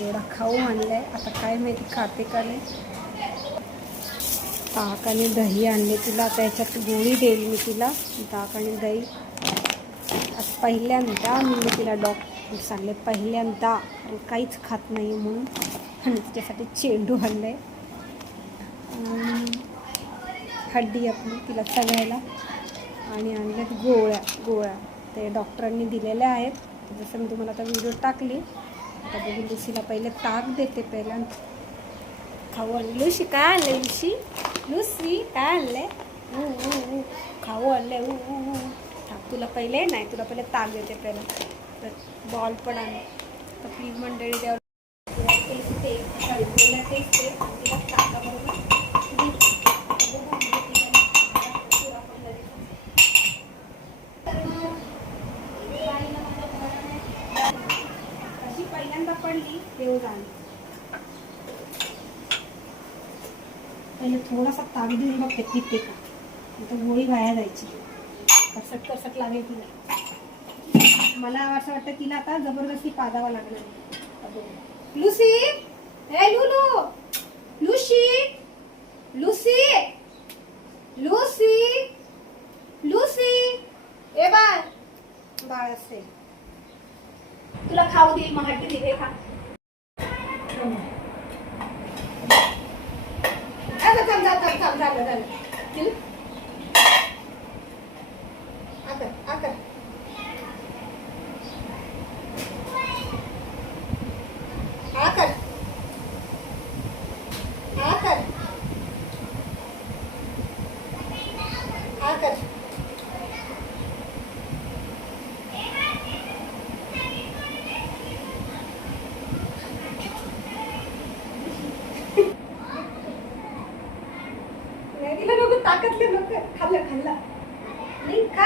एवढा खाऊ आणलाय, आता काय माहिती खाते का नाही. ताक आणि दही आणले तिला, आता याच्यात गोळी देईल मी तिला. ताक आणि दही आज पहिल्यांदा मी तिला डॉक्टर सांगले, पहिल्यांदा काहीच खात नाही म्हणून. आणि तिच्यासाठी चेंडू आणलाय, हड्डी आपली तिला सगळ्याला. आणि आणल्यात गोळ्या ते डॉक्टरांनी दिलेल्या आहेत. जसं मी तुम्हाला आता व्हिडिओ टाकली. आता बघून लुसीला पहिले ताक देते. पहिला खाऊ आणले. लुसी काय आणले? लुसी काय आणले? खाऊ आणले. तुला पहिले नाही, तुला पहिले ताक देते. पहिला तर बॉल पण आणले. तर प्लीज मंडळी द्यावं पहिल्यांदा पडली देऊ जाणे. पहिले थोडासा ताक देऊन बघते पिते का, तर गोळी बाहेर जायची. करसट लागेल तिला. मला असं वाटतं तिला आता जबरदस्ती पाजावं लागणार. लुसी, ए Lulu, Lucy, Lucy, Lucy, Lucy, ए बाळ असेल. तुला खाऊ दे, मग हड्डी दे खा. झालं आकर ताकदले लोक खाल्लं नाही. खा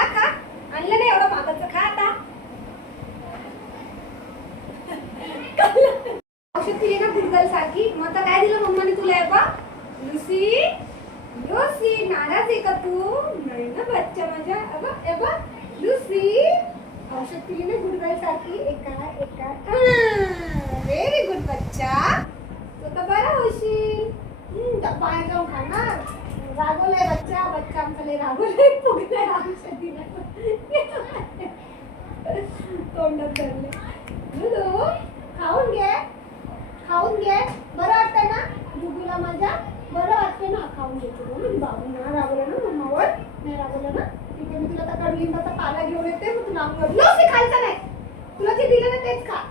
आणलं नाही एवढं मागाचं. खा आता. औषध दिली ना गुडगल सारखी. मग आता काय दिलं मम्माने तुला? आहे बा लुसी, नाराज आहे का तू? नाही ना बच्चा माझ्या. लुसी, औषध दिली ना गुडगल सारखी. एका व्हेरी गुड बच्चा. तू तर बरा होशील. बाहेर जाऊन खाणार. रागवलंय बच्चा आमचं लय रागवलंय. फुगलंय आमच्या दिला तोंडात धरले. लुलू खाऊन घे. बरं वाटतंय ना गुगूला? माझ्या बरं वाटतंय ना? खाऊन घेतो. बाबू ना रागवलं ना मम्मावर? नाही रागवलं ना? ठीक आहे, मी तुला आता कडलिंबाचा पाला घेऊन येते. मग तू नाव खायचं नाही. तुला जे दिलं ना तेच खा.